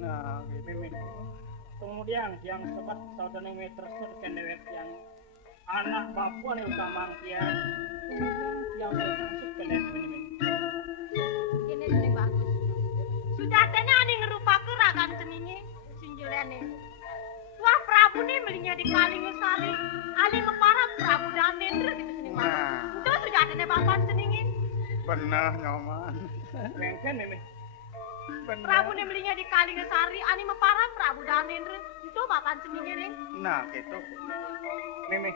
Nah, Mimi. Kemudian yang sobat saudara meter serken dewek yang anak Papua nih utama yang masuk ke Mimi. Ini bagus. Sudah tanya nih ngerupa keragan seningi sinjulane. Wah Prabu nih melinya di Kalingesari. Ali meparat Prabu Danendra gitu sini bagus. Itu sudah tanya bapak seningi. Benar nyoman. Mungkin Mimi. Prabu nih melinya di Kalingesari. Ali meparat Prabu Danendra. Itu bapak seningi nih. Nah gitu. Mimi.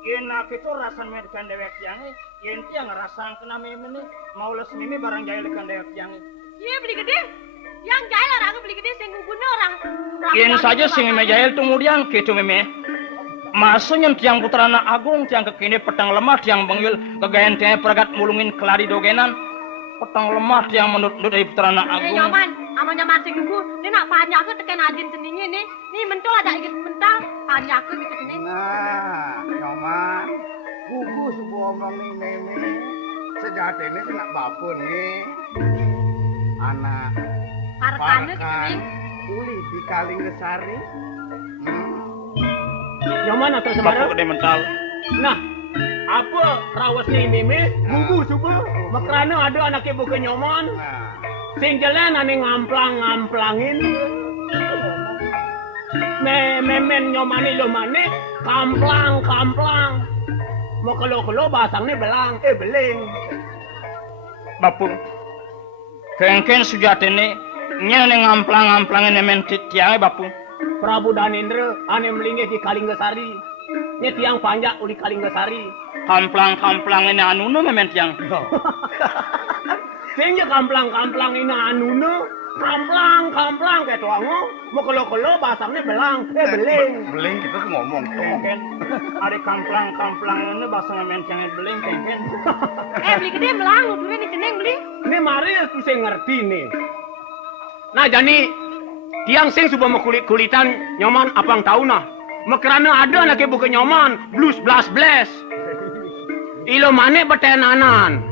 Enak itu rasa merkan dewek yang ini yang ngerasa kena Mimi nih. Mau les Mimi barang jahil kan dewek yang Iya beli gede. Yang jahil orang beli gede sing guna orang. Ini saja sing Mimi jahil kemudian gitu Mimi. Masuknya tiang putrana agung tiang kekini petang lemah tiang bengil kegayan tiang pergat mulungin kelari dogenan petang lemah tiang menurut dari putrana agung. Nyoman, amanya masing nunggu. Ini nak panjang ke teken ajin sendiri nih. Nih mentul ada ingin mental panjang ke gitu nih. Nah nyoman. Buku sebuah omong nih Mimi. Sejati ini sih nak bapun nih. Anak Parkane gitu nih. Uli di Kalingesari. Nyaman atau sembarang? Bapak gede mental. Nah, apa rawas nih Mimi? Bubu subuh. Makrana ada anak ibu ke nyoman. Nah, Sing jalan ane ngamplang-ngamplangin. Memen nyomani lo mane kamplang. Mau kelo basangnya belang, beling. Bapak. Kengken sujat ini nyene ngamplang-ngamplangin nemen tiangnya bapak. Prabu Danendra ane melingih di Kalingesari. Nya tiang panjang uli Kalingesari. Kamplang ini anu memen tiang. Sehingga kamplang ini anuna, kamplang kayak tuango, mau kelo basangnya belang, beling. beling kita tuh ngomong tuh. Kengken ada kamplang ini bahasa memen tiangnya beling kengken. Beli gede melang, dulu nih jeneng beli. Ini mari tuh saya ngerti nih. Nah jadi tiang sing sudah mau kulitan nyoman apang tahu nah. Makrana ada anak ibu ke nyoman, blues blast. Ilo mane betenanan.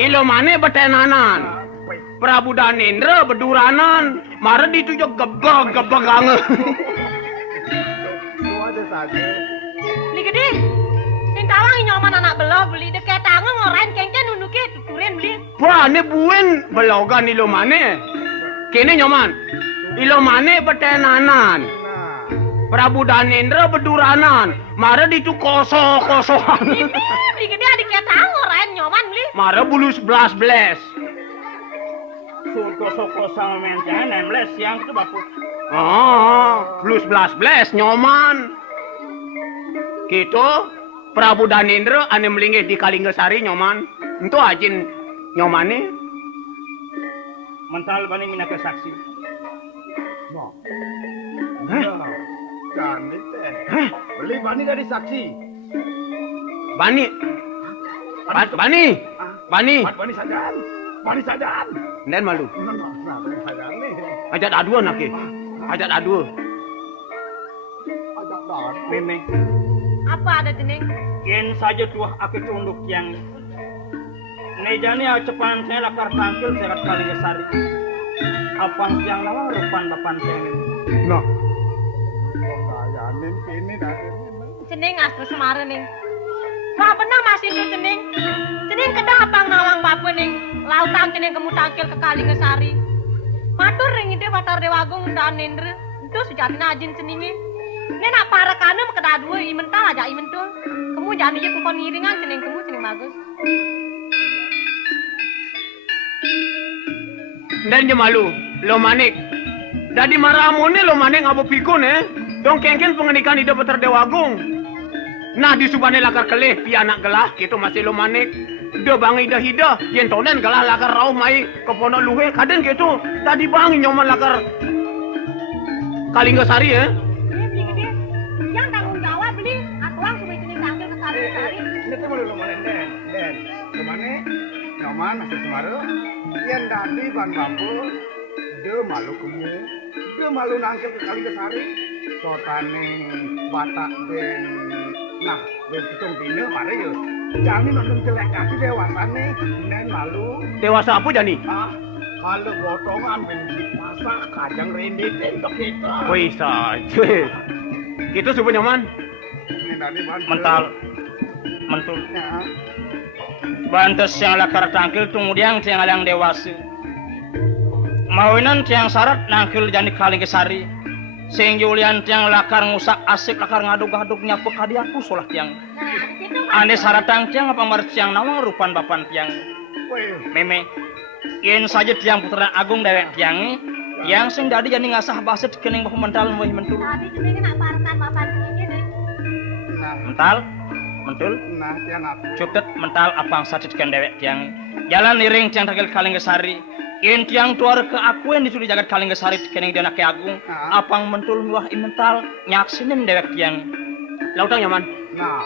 Ilo mane betenanan. Prabu Danendra beduranan, mare ditujok gebeg ange. Itu aja saja. Beli gede. Sing tawang nyoman anak belah beli deket tangan ngoren kengken nunduke tuturin beli. Wah, ini buen belogan ilo mane. Kene nyoman. Ilo mane betenanan. Nah, Prabu Danendra beduranan, mare ditu koso-kosoan. Beli gede adik ketang ngoren nyoman beli. Mare bulus blast. Suko sama memen tiangnya nemles yang itu bapak. Blues blast nyoman. Gitu, Prabu Danendra ane melingih di Kalingesari nyoman. Itu ajin nyomane. Mental bani minake saksi. nah. Hah? Cantik teh. Beli bani dari saksi. Bani. Bani sajaan. Bani sajaan. Nen malu. Nah, bani sajaan nih. Ajat adu nake. Ajat adu. Ajak dan. Mimi. Apa ada jeneng? Yen saja tuah aku tunduk yang nejani cepan saya lakar tampil serat Kalingesari. Apang tiang nama rupan bapan tiang ini. Nah. Kayanin kini dari ini. Jeneng asli Semarang nih. Wah benar masih itu jeneng. Jeneng kedah apang nawang bapak nih. Lautan jeneng kamu tangkil ke Kalingesari. Matur ring ide Batar Dewagung Danendra. Itu sejatinya ajin seningi. Ini nak para kanem kedah dua imental aja imentul. Kamu jangan iya kukon ngiringan jeneng kamu jeneng bagus. Dan malu, lo manik. Jadi maramone lo manik ngabo pikun Dong kengken pengenikan ide Batar Dewagung. Nah di subane lakar kelih pi anak gelah gitu masih lo manik. De bang ida yen tonen gelah lakar rauh mai ke pondok luwe kaden gitu. Tadi bang nyoman lakar Kalingesari Iya beli gede. Yang tanggung jawab beli. Atuang cuma jeneng tangkil ke Kalingesari. Ini tuh malu lumayan den. Kemana? Nyaman asal Semarang. Yang tadi ban bambu. Dia malu kamu. Dia malu nangkil ke Kalingesari. Sotane Batak ben. Nah, ben pitung dina mare yo. Jami nonton jelek kaki dewasane. Nen malu. Dewasa apa jani? Ah, Malu potongan bendik masak kajang rende tentok kita. Wih saja. Kita subuh nyaman. Mental. Mentul. Bantes yang lakar tangkil tumudiang tiang alang dewasa. Mawinan tiang syarat nangkil jani kaling kesari. Sing Julian tiang lakar ngusak asik lakar ngaduk-ngaduk nyapu kadiaku solah tiang. Ane syarat tiang apa mar tiang nawang rupan bapan tiang. Meme. Yen saja tiang putra agung dewek tiang. Yang sing dadi jani ngasah baset kening bahu mental weh mentul. Tadi jenenge nak parkan bapan ngene. Mental. Mentul. Nah, tiang aku. Cukup mental apang sadit kan dewek tiang. Jalan niring tiang tangkil kaling kesari. Yen tiang tuar ke aku yang disuruh jagat kaling kesari kening dia nak agung. Apang mentul wah mental nyaksinin dewek tiang. Lautang nyaman. Nah,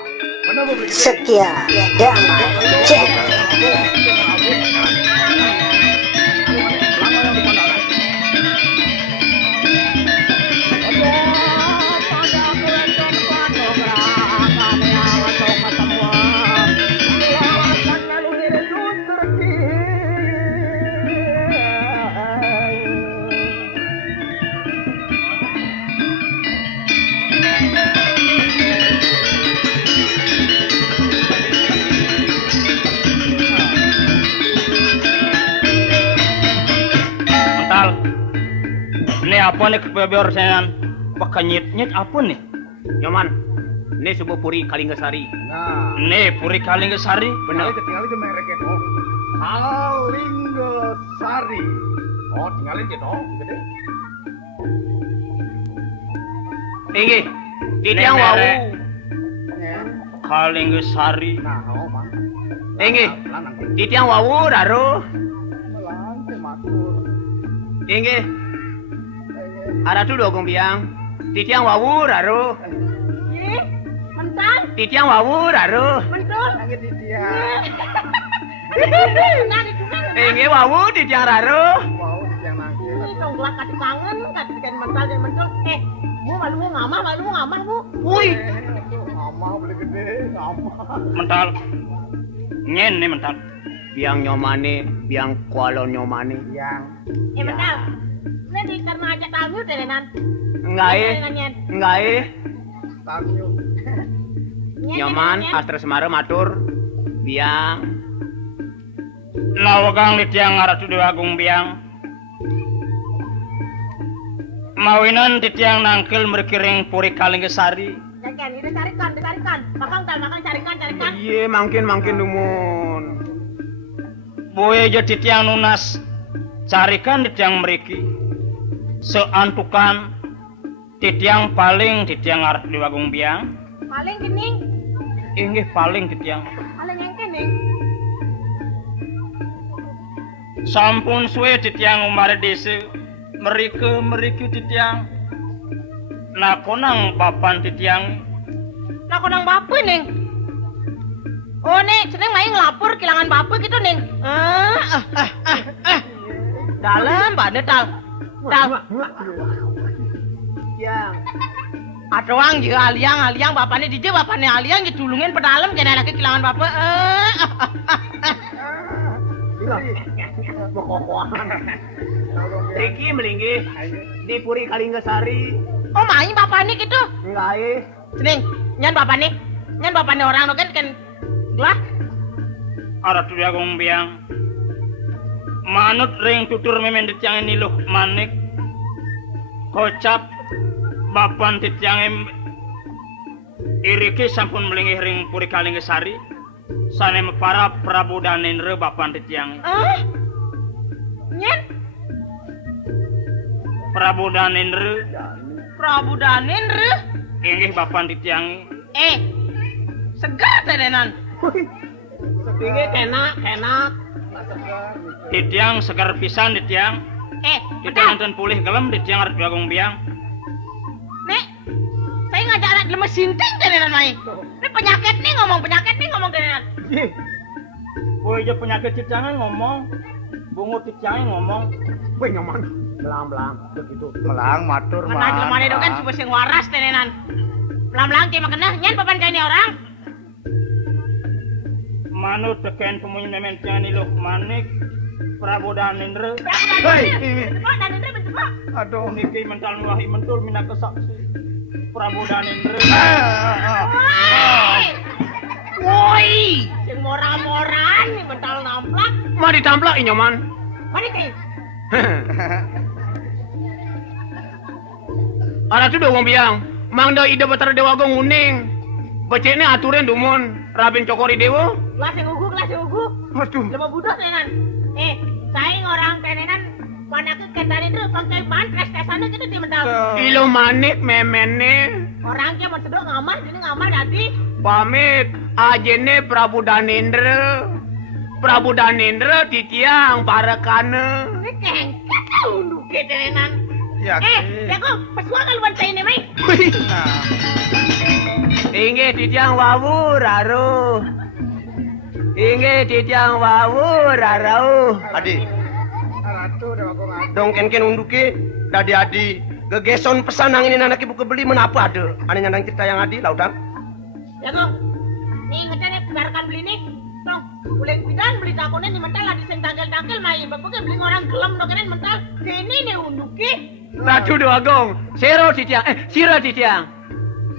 mana boleh Setia Damai Channel. Ini apa nih kebeber senan? Pakanyit-nyit apa nih? Nyaman. Ini sebuah puri Kalinggasari. Nah, Nih puri Kalinggasari. benar tinggal itu merek itu. Kalinggasari. Oh, tinggalin gitu. Gede. Tinggi. Titiang wau. Kalinggasari. Nah, oh, Bang. Tinggi. Lanang. Titiang wau daru. Melang matur. Tinggi. Ada tuh dogong biang. Titiang wau daru. Ye, mental, Titiang wau daru. mentul. Lagi di dia. Nani juga. Tinggi wau titiang daru. Wow, yang nangis. Ini dong gelak kati kangen, kati kan mental dan mentul. Bu malu ngamah bu. Wih. Ngama boleh gede, ngama. Mental. Nyen nih mental. Biang nyomane, biang kualo nyomane. Yang Mental. Ini di karena aja tamu terenan. Enggak enggak tanyo. Nyaman, Astra Semara matur. Biang. Nawagang di tiang ngaratu Dewa Agung biang. Mawinan di tiang nangkil merkiring puri Kalinggasari. Jangan, ini carikan. Makan carikan. Iya, makin dumun. Boye aja di tiang nunas. Carikan di tiang meriki. Seantukan di tiang paling di tiang ngaratu Dewa Agung biang. Paling gening, Inggih paling di tiang. paling yang kening. Sampun suwe di tiang umare desa. Meriki di tiang. Nakonang papan di tiang. Nah konang bapu ning. Oh nih, seneng main ngelapor kehilangan bapu gitu ning. Dalam banget tal. Yang Adoang je aliang bapaknya DJ bapaknya aliang ditulungin pedalem kena lagi kehilangan bapu. Riki melinggi di Puri Kalinggasari. Oh main bapaknya gitu. Enggak Seneng, nyan bapaknya orang no kan gelah. Aratu Dewa Agung biang. Manut ring tutur memen di tiang ini loh manik. Kocap bapan di tiang iriki sampun melingih ring Puri Kalinggasari. Sane para Prabu Danendra bapan di tiang. Nyen, Prabu Danendra Prabu Danendra. inggih bapan di tiang. Segar tenan. Tinggi kenak. Di tiang segar pisan di tiang. Di tiang dan pulih gelem di tiang Aratu Dewa Agung biang. Nek, saya ngajak anak lemes sinting tenan mai. Ini penyakit nih ngomong tenan. Boy aja penyakit di tiangnya ngomong. Bungut di tiangnya ngomong. Wih nyaman. Belang begitu. melang matur mah. Mana jelema itu kan supaya sing waras tenan. Belang-belang cuma kena nyen papan kaini orang. Manut teken pemunyi memen tiang ini loh manik. Prabu Danendra. Danendra mencoba. Aduh niki mental nuahi mentul mina kesaksi. Prabu Danendra. Woi, sing moran-moran nih mental namplak. Mah ditamplak Nyoman. Mari ki. Ada tuh dong biang. Mang da ide Batar Dewa Agung uning. Becekne aturan dumun Rabin Cokori Dewa. Kelas yang ugu. Aduh. Lama budak tenan. Saing orang tenenan pada keketan itu pakai ban tes-tesannya gitu di mental. Ilo manik memene. Orangnya mau sedok ngamar, jadi ngamar jadi. Pamit ajene Prabu Danendra. Prabu Danendra titiang para kana. Kengket tau nuke tenenan. Ya. Ya kok pesua kaluan saya ini, Mai. Nah, Inge titiang wawu raro. Inge titiang wawu raro. Adi, ratu Dewa Agung adi. dong ken unduke dadi adi. Gegeson pesanang ini anak ibu kebeli menapa ada? Ane nyandang cerita yang adi laudang. Ya kok. Nih ngecene biarkan beli nih. Tong, boleh pidan beli takonya di mental ada sing tangkel-tangkel mai. Bapak beli orang gelem dokenen mental. Kene nih unduke. Ratu Dewa Agung. Siro titiang. Siro titiang.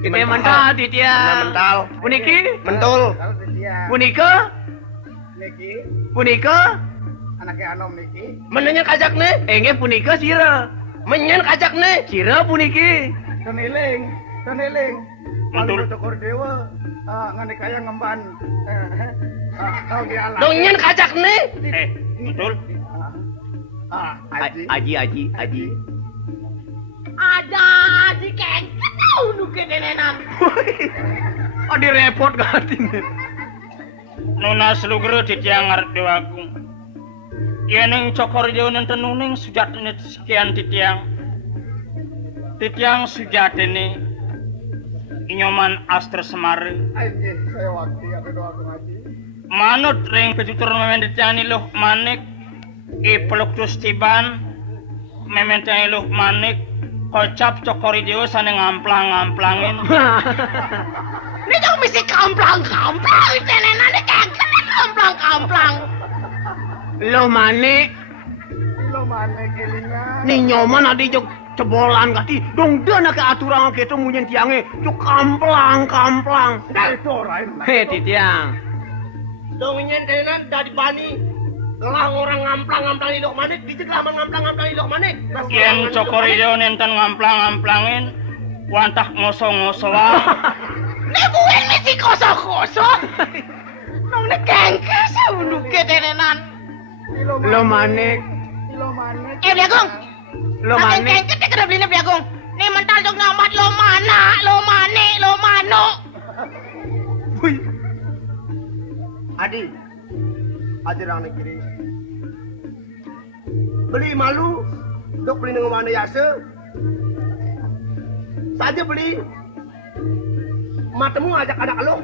Kita mental titiang. Mental. Puniki. Mentul. Kalau dia Punika. niki Punika. anaknya Anom niki. Menenyen kajak ne? Inge punika siro. Menyen kajak ne? Siro puniki. Teniling. Betul. Malu Cokor Dewa. Ngane kaya ngemban. Tahu dia alam. Dong nyen kajak ne? Betul. Aji. Aji. Ada si kengket tau nuke tenenan. Adi repot katine. Nuna selugero titiang ngarep Dewa Agung. Yeneng Cokor Dewa nenten nuning sujatine sekian titiang. Titiang sujatine Inyoman Astra Semar. Aji. Saya waktu ada Dewa Agung aji. Manut ring kejutur memendetiani loh manik. Peluk terus tiban. Mementani loh manik. Kocap Cokori Dewa sana ngamplang-ngamplangin. Ini dong mesti kamplang-kamplang tenenan ini kengket kamplang-kamplang. Lo manik. Lo mana kelingan? Nih Nyoman adi jok cebolan kati. Dong dana ke aturan kita munyen tiange. Jok kamplang. Itu orang. Hei titiang. Dong nyen tenan dadi bani. Lah orang ngamplang ilok mana? Dicek laman ngamplang ilok mana? Yang Cokori Dewa nenten ngamplang-ngamplangin. Wantah ngoso-ngosoan. Ini bukan mesti kosong-kosong. Nong ini kengket sih nuke tenenan. Lo manik. Biagung. Lo Makin manik. kengket dia kena beli Biagung. Nih mental dong ngamat lo mana, lo mane, lo mano. Wih. Adi, ajarang nih kiri. Beli malu, dok beli dengan mana yase. Saja beli. Matemu ajak anak lo.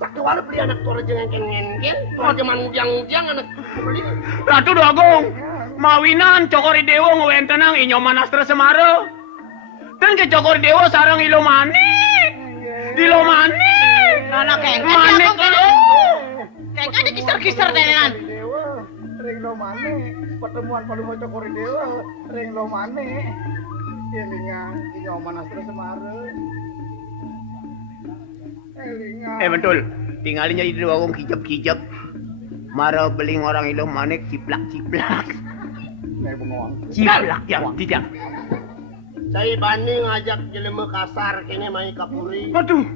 Sakti walau beli anak tua jengeng-jengeng. Tua zaman ujang-ujang anak beli. Ratu Dewa Agung. Mawinan Cokori Dewa ngewentenang Inyoman Astra Semara. Dan ke Cokori Dewa sarang ilo manik. Ilo manik. Anak kengket Manik Biagung lo. kengket dikiser-kiser tenenan. Dewa, ring lo mana? Pertemuan Paduka Cokor Dewa, ring lo mana? Kelingan, Inyoman Astra Semar. Kelingan. Betul. Tinggalin jadi Dewa Agung kijap-kijap. Mara beling orang ilo manik ciplak-ciplak. Saya bengong. Ciplak yang tidak. Saya banding ngajak jelema kasar kene mai kapuri. Aduh.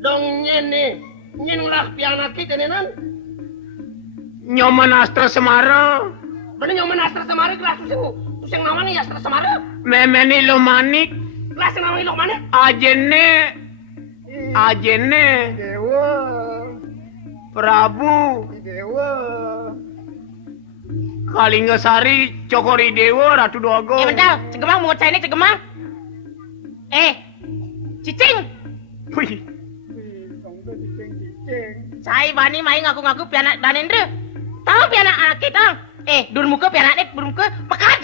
Dong nyen nih. Nyen lah pianak kita nenan. Nyoman Astra Semara. Bener nyoman Astra Semara kelas tuseng namanya ya Astra Semara. Memen ilo manik. Kelas namanya ilok mana? Ajene. Dewa, Prabu. Dewa. Kalinggasari Cokori Dewa Ratu Dewa Agung. Mental, cegemang mau saya ini cegemang. Cicing. Wih. Saya bani main ngaku-ngaku pianak Danendra. Tahu pianak anak kita? Dur muka pianak nek, dur muka. Pekat.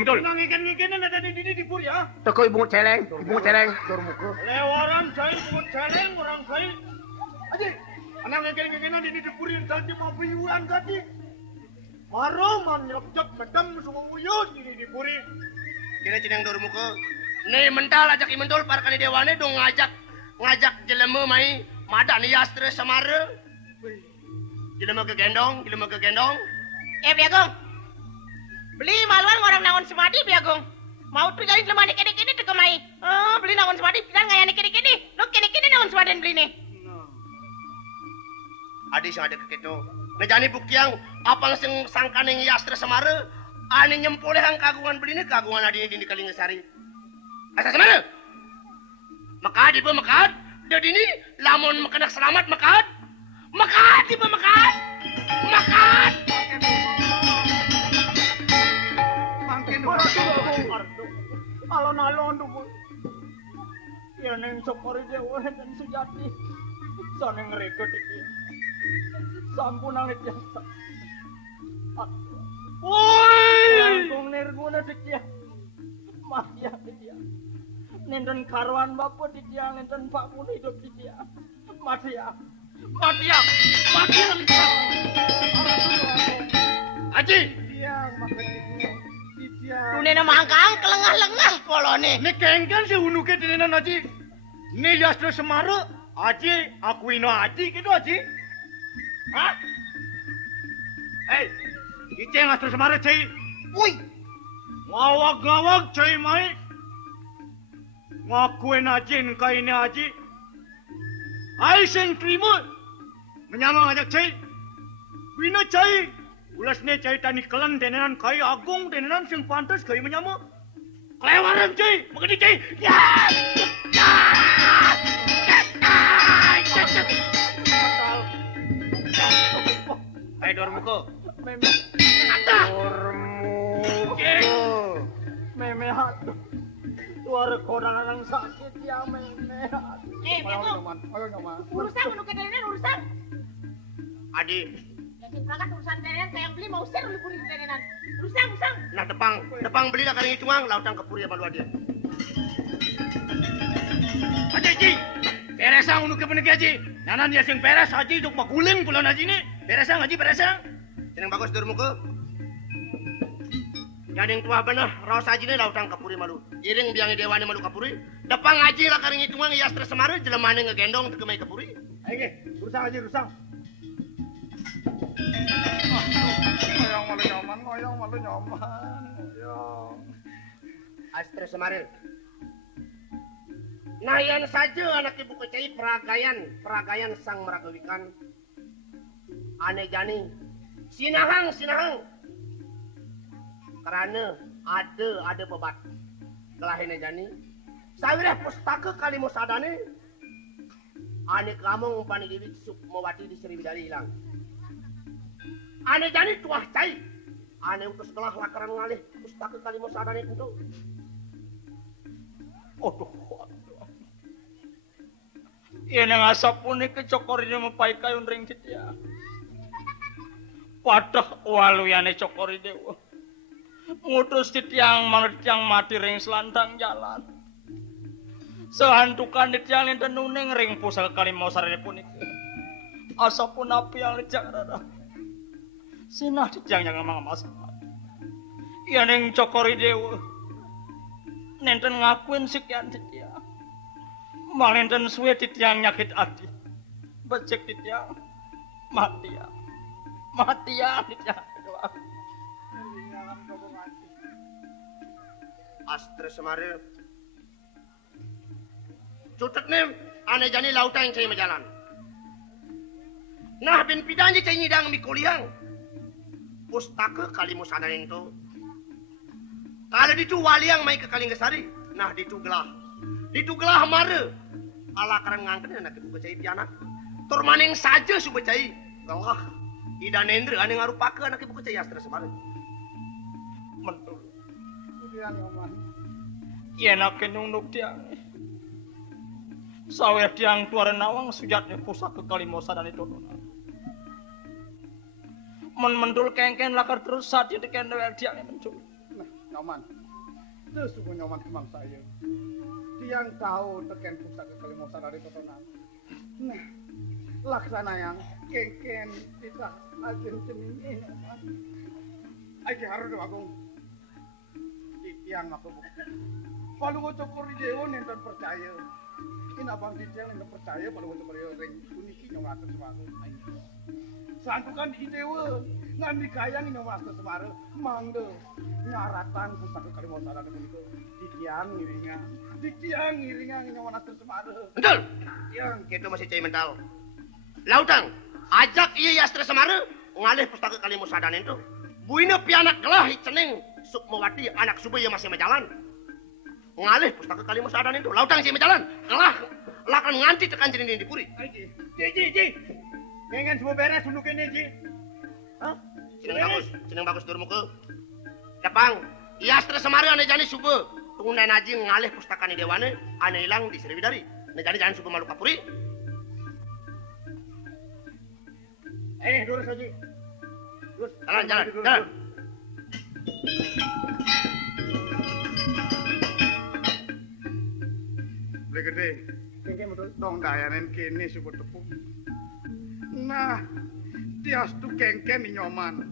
betul. Nang ikan-ikanan ada di puri ya. Teko ibu celeng. Dor muka. Lewaran saya bukan celeng orang saya. Aji, anang ikan-ikanan di puri tadi mau puyuan tadi. Maro nyelap medam semua uyun di puri. Kira cenang dor muka. Nih mental ajak imentul parkane dewane dong ngajak jelema mai madan yastre samare. Jelema kegendong. Biagong. Beli maluan orang naon semadi Biagong. Mau tuh jadi lemah kini teu kemai. Beli naon semadi pisan ngayani kini. Lo kini naon semaden beli nih. Adi sing ada keketo. Ngejani buktiang apal sing sangkane yastre samare ane nyempoleh ang kagungan beline kagungan adi di Kalingasari. Asa samare? Makad ibu makad. Dadini lamun makanak selamat makad. Makad ibu makad. Makad. Makin alon-alon dulu. Ya neng sokori dewa dan sejati. Sana ngereka dia. Sampun angit jasa. Woi, langkung nirguna dia. Mahya dia. Nenten karwan bapak dia, nenten pak pun hidup dia. Mahya. Haji. Dia makan dia. Dunia nama angkang kelengah-lengah polone. Ini kengkan si unuke tenenan Haji. Ini yastra semara. Haji, aku ino Haji gitu Haji. Hah? Hei, iceng yastra semara cai. Woi. Ngawag-ngawag cai mai. Ngakuin Haji kaini Haji. Hai sing terima. Menyamang ajak cai. Bina cai. Ulas ne cai tani kelan tenenan kai agung tenenan sing pantas kai menyama. Kelewaran cai, begini cai. Ya. Hai dormuko. Meme hatu. Luar korang sakit ya meme hatu. Biagong. Ayo nyaman. Urusan menuke tenenan urusan. Adi. Jadi berangkat urusan tenenan kayak beli mau ser lu puri tenenan. Urusan. Nah depang beli lah karing ituang lautang ke puri sama lu dia. Haji, beresang unu ke penegi Haji. Nanan ya sing beres Haji duk maguling pulau Haji ni. Beresang Haji beresang. Seneng bagus dormuko. Gading tua bener, raos haji ni lautang kapuri malu. Iring biang dewane malu kapuri. Depang haji lah karing ituang yastra semare jelemane ngegendong tekemai kapuri. Ayo, rusang Haji rusang. Ngoyong malu nyaman. Astra semare. Nayan saja anak ibu kecai peragayan sang meragawikan. Ane jani, sinahang. Karena ada bebat. Kelahine jani. Sawireh pustaka kalimo sadane. Ane kamong panigibit suk mawati di Sri Bidari hilang. Ane jani tuah cai. Ane utus kelah lakaran ngalih pustaka kalimo sadane itu. Aduh. Iya nang asap pun kecokorinya mapai kayun ring dia. Padah waluyane cokori dewa. Ngutus titiang mangertiang mati ring selantang jalan. Sehantukan titiang linten nuning ring pusaka kalimau sarane punik. Asap pun api yang lecak rada. Sinah titiang yang ngamang masak. Iya neng cokori dewa. Nenten ngakuin sekian titiang. Malenten suwe titiang nyakit hati. Becek titiang. Mati ya titiang. Astra semare. Cutek nih, ane jani lautan yang saya menjalan. Nah, bin pidanji saya nyidang mikuliang. Pustaka kalimu sadarin itu. Kalau ditu waliang mai ke Kalingasari, nah ditu gelah mare. Ala karang ngangken anak ibu kecai pianak. Turmaning saja su becai. Gelah. Ida nendre ane ngarupake anak ibu kecai astra semare. Mentul. Iya nak nungduk tiang. Sawe tiang tuare nawang sujatnya pusaka kalimau sadane dodona. Mentul kengken lakar terus saat itu kendel tiang mentul. Nah, nyaman. Itu semua nyoman kemang saya. Tiang tahu teken pusaka Kalimosa dari Totonan. Nah, laksana yang kengken kita ajen cening nyoman. Aja harus agung. Tiang aku bukti. Kalau ngucap kori dewa nonton percaya. Ini abang Dijang nonton percaya kalau ngucap kori ring uniki nyoman atas semaru. Santukan di dewa ngambil kayang nyoman atas semaru. Mangga nyaratan pusaka Kalimosa dari itu. Tiang ngiringa nyoman atas semaru. Betul. Tiang. Kita masih cai mental. Lautang, ajak iya Yastra Semara ngalih pustaka Kalimosa dan itu. Buina pianak gelah ceneng Sukmawati anak subaya masih majalan. Ngalih pustaka Kalimosa dan itu. Lautang sih majalan. Gelah lakan nganti tekan ceneng di puri. Ji. Ngengen semua beres unduk ini, Ji. Hah? Ceneng bagus turun muka. Dapang, Yastra Semara ane jani subuh. Tunggu naji ngalih pustaka ni dewane ane hilang di Sriwidari. Ane jani jangan subuh malu kapuri. Lurus aja. Lurus. Jalan. Boleh gede. Kengke betul. Dong dayanen kene subur tepuk. Nah, tias tu kengke ni nyoman.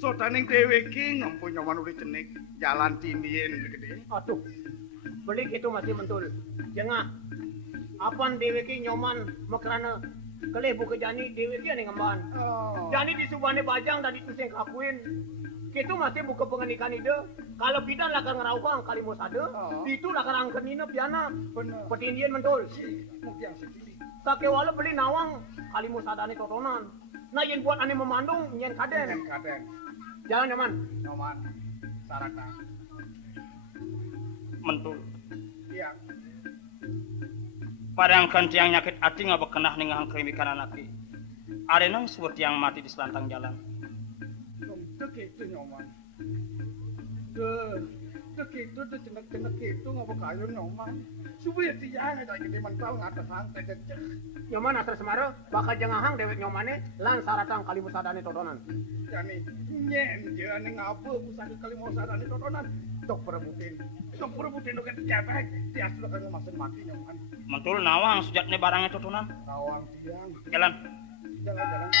Sotaning dewe ki ngampu nyoman udah cenik. Jalan tindien boleh gede. Aduh, beli itu masih mentul. Jangan, apan deweki nyoman makrana kelih buka jani deweki ane ngemban. Oh. Jani di subane bajang tadi tu sing kapuin. Kita masih buka penganikan ide. Kalau bidan lakar ngerauhang Kalimosa ade, itu lakar angker nina piana. Bener. Petindian mentul. Mungkin sedih. Sakewala beli nawang Kalimosa dane totonan. Nah yen buat ane memandung nyen kaden. Kaden. Jalan nyaman. Nyoman. Saraka. Mentul. Iya. Parangkan tiang nyakit ati nga bekenah ningahang kerimikan anaki. Ada nang suwet yang mati di selantang jalan. Dek itu nyoman. Dek itu cenek itu ngapa kayu nyoman. Supaya tiang ada gede mental ngatas santai kecek. Nyoman asal Semara bakal jengahang dewek nyomane lan saratang Kalimosa dane totonan. Jani nyen jane ngapa pusaka Kalimosa dane totonan. Dok perebutin dok kepek. Tias sudah kan masen mati nyoman. Mentul nawang sejatnya barangnya tutunan. Nawang tiang. Jalan. Jalan.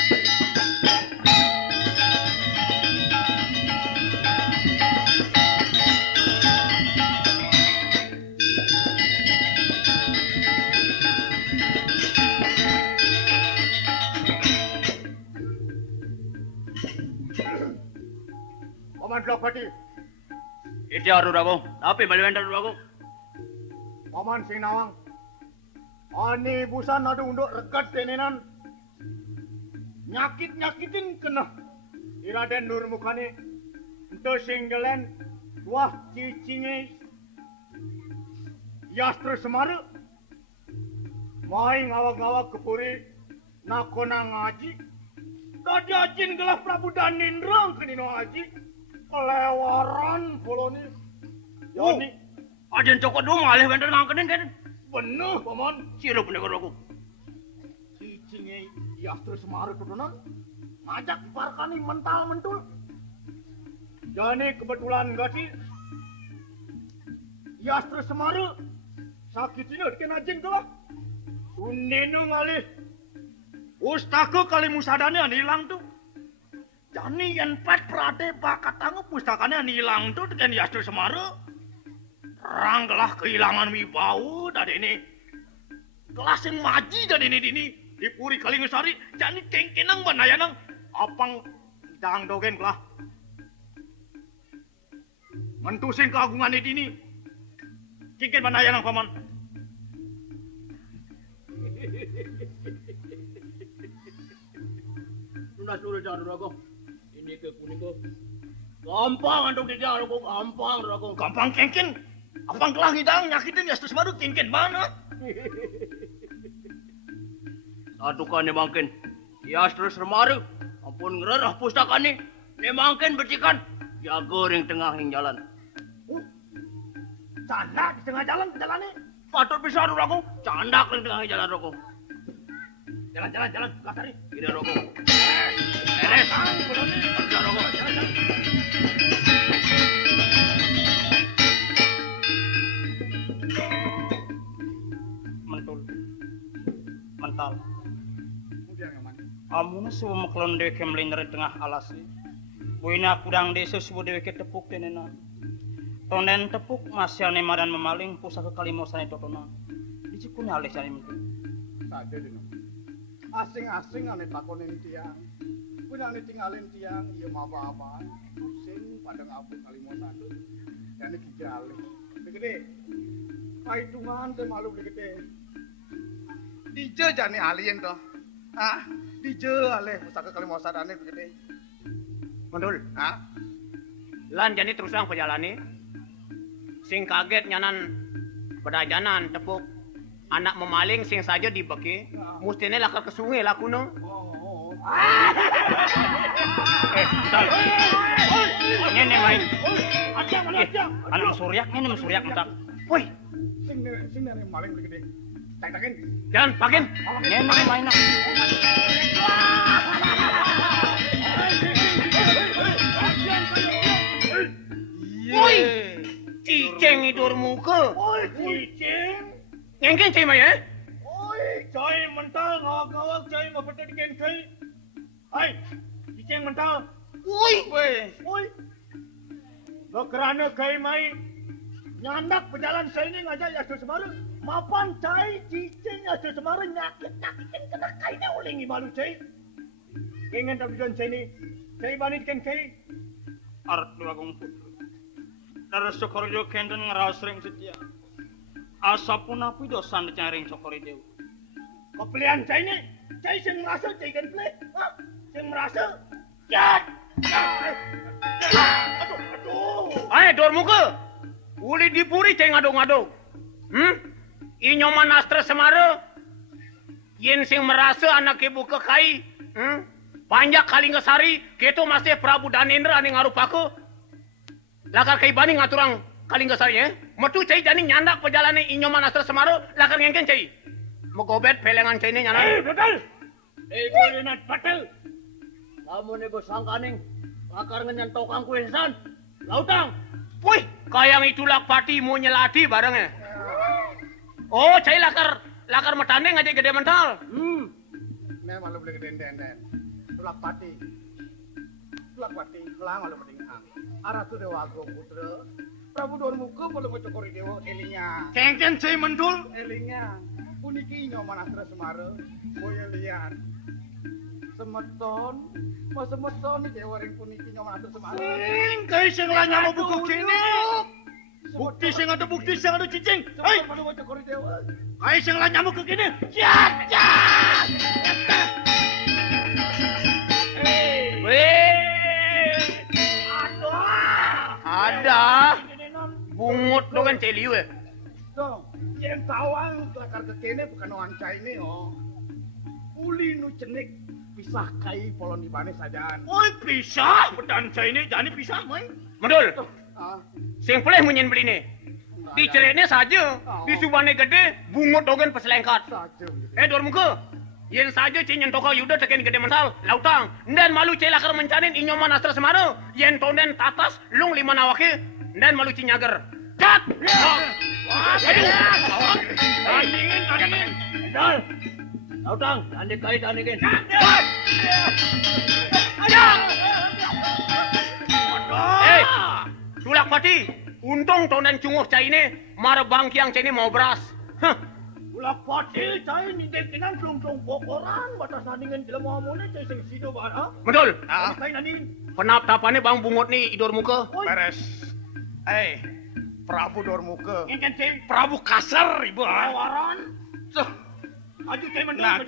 Paman Blokpati. Itu haru rago. Tapi baliwan haru rago. Paman sing nawang. Ani busan ada unduk rekat tenenan. Nyakit-nyakitin kena. Iraden Nurmukane. Ento singgelen. Wah cicinge. Yastra Semara. Mai ngawak-ngawak kepuri. Nakona ngaji. Tadi ajin gelah Prabu Danindra kenino ngaji. Kelewaran poloni. Yani. Aden cokot dong alih wender ngangkenin kan. Bener, Paman. Silo pendekar aku. Cicinge Yastra Semara tutunan. Ngajak parkani mental mentul. Jadi kebetulan gak sih? Yastra Semara sakitnya dikena jin tuh. Undino ngalih. Pustaka Kalimosa dane hilang tuh. Jani yang pet prate bakatang pustakanya hilang tuh dengan Yastra Semara. Ranggelah kehilangan wibau dari ini. Kelas yang maji dari ini di Puri Kalingasari. Jani kengkenang banayanang apang dang dogen kelah. Mentusing keagungan ini. Kengken banayanang paman. Lunas dulu jangan rago. Ini ke kuniko. Gampang antuk di jangan rago. Gampang rago. Gampang kengken. Apang kelah ngidang nyakitin Yastra Semara kengken mana? Satu kan mangken. Yastra Semara. Ampun ngererah pustaka ni. Mangken bercikan. Jago ring tengah ring jalan. Candak di tengah jalan ni. Patut bisa rago. Candak ring tengah jalan rago. Jalan. Lasari. Ini rago. Beres. Kerja rago. Kemudian nyoman. Amun suwa meklon dewe kemlin dari tengah alas. Buina kudang desa suwa dewe ke tepuk tenenan. Tonen tepuk masih ane madan memaling pusaka kalimosane totonan. Dicikuna alih sani mungkin. Saja dino. Asing-asing ane takonin tiang. Punya ane tinggalin tiang, iya apa-apa. Pusing padang abu kalimosane. Yani kijale. Begede. Paitungan teh malu begede. Dije jani alien toh. Ah, dije alih pusaka kalimosane begede. Mandul. Ah, Lan jani terusang pejalani. Sing kaget nyanan bedajanan tepuk anak memaling sing saja dibeki mustine lakar ke sungai lakuno. Bentar. Ngene main. Anak suryak ngene suryak entak. Woi, sing nere maling begede. Tak-takin. jangan pakin. Ngene main. Woi, ciceng idur muka. Oi, kucing. Ngengken cai mai eh? Oi, coy mental ngawak-ngawak coy mau betul diken coy. Hai, kucing mental. Woi, Oi. Lo kerana kai mai nyandak berjalan saya ini ngajak ya Semara. Mapan cai cicing ya Semara nyakit-nyakitin kena kainnya ulingi malu cai. Ingin tak bijan cai ni. Cai banitkan kai. Arep dua agung putra. Dari Sokorjo kenten ngerawas ring setia. Asa pun api dosan dicaring Sokori Dewa. Kepelian cai ni. Cai sing merasa cai kan play. Ha? Sing merasa. Jat. Aduh. ayo dor muka. Uli dipuri cai ngado-ngado. Inyoman astra semara. Yen sing merasa anak ibu ke kai. Panjak Kalingasari, keto masih Prabu Danendra ane ngarupaku. Lakar kai bani ngaturang Kalingasari eh. Metu cai jani nyandak pejalane Inyoman Astra Semaro, lakar ngengken cai. Megobet pelengan cai ni nyanan. Betul. Boleh nak patel. Kamu nego sangkaning lakar ngenyan tokang kuesan. Lautang. Wih, kayang itu lakpati mau nyelati bareng eh. Oh, cai lakar metandeng aja gede mental. Nih malu boleh geden-den. Tulak pati, kelang malu mending arah tu dewa agung putra. Prabu Dormuka malu mencokori dewa elinya. Kengken cai mentul. Elinya, puniki Inyoman Astra Semara, boya liar. Semeton ni dewa ring puniki Inyoman Astra Semara. Kai sing lah nyamuk buku kini. Bukti sing ada cicing. Hei, malu mencokori dewa. Kai sing lah nyamuk ke kini. Ada bungut dengan celiu eh. So, yang tawang kelakar ke kene bukan orang cai ni oh. Uli nu cenik pisah kai polon di bane sajaan. Oi pisah, bedan cai ini jani pisah mai. Medul, Ah, sing peleh munyin beli ni. Di cereknya saja, di subane gede bungut dogen peselengkat. saja. Dor muka. Yen saja cinyen toko yuda teken gede mental, lautang. Dan malu celakar mencanin Inyoman Astra Semaro. Yen tonden tatas, lung lima nawake. Dan malu cinyager. Cat! Tandingin. Dal. Lautang, tanding kali tandingin. Eh, tulak pati. Untung tonden cunguh cai ini, marbang kiang cai ini mau beras. Hah. Ulak pati cai ni dekinan selung-selung pokoran batas nandingan jelema amune cai sing sido bara. Betul. Cai nandingin. Penap-tapannya bang bungut nih idor muka. Beres. Prabu Dormuka. Ingin cai Prabu kasar ibu. Tawaran. Aju cai menang.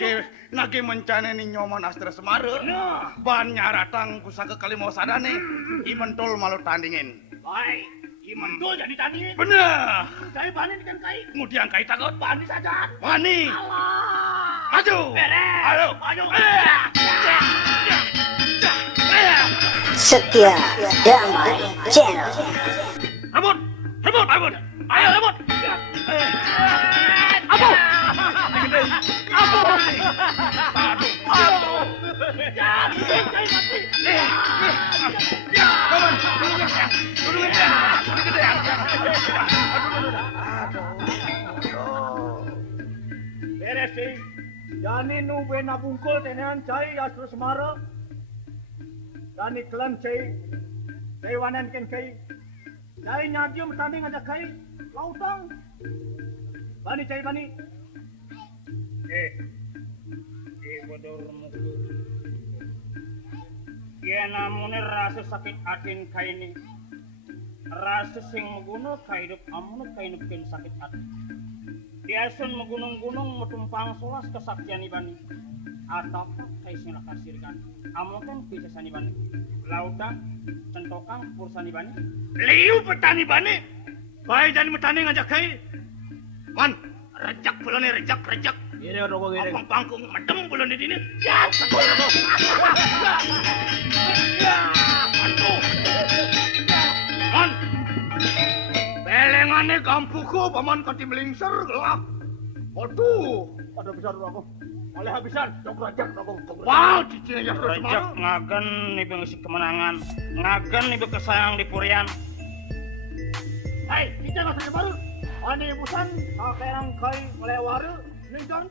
Nage mencane ni Inyoman Astra Semara. Nah, ban nyaratang pusaka Kalimosadane. Imentol malu tandingin. Baik. Imentul jadi tandingin. Bener. Cai banin kan kai. Kemudian kai takut. Bani saja. Mani. Allah. Maju. Beres. Ayo. Setia Damai Channel. Rebut. Ayo rebut. Abu. Dani nu bena bungkul tenean cai asro semara. Dani klan cai wanan ken cai. Cai nyadium tanding aja cai lautang. Bani cai bani. Bodor muku. Dia namune rasa sakit atin kaini. Rasa sing maguno kaidup amun kainupkeun sakit hati. Biasun magunung-gunung metumpang solas kesaktian ibani. Atapa kai sing lakasirkan. Amun kan pisasan ibani. Lautan centokang pursan ibani. Liu petani bani. Bae jadi petani ngajak kai. Man, rejak bulane rejak. Gini udah kok gini. Apang pangkung medem bulan di sini. Ya, aduh. Man, belengane kampuku paman kati melingser gelap. Aduh, Ada besar aku. Oleh habisan dok rajak aku. wow, cicing ya terus Rejak malu. ngagan nih ngisi kemenangan. Ngagan nih kesayang di Purian. Hai, kita nggak baru. Ani busan, kakerang kai oleh waru, nih John.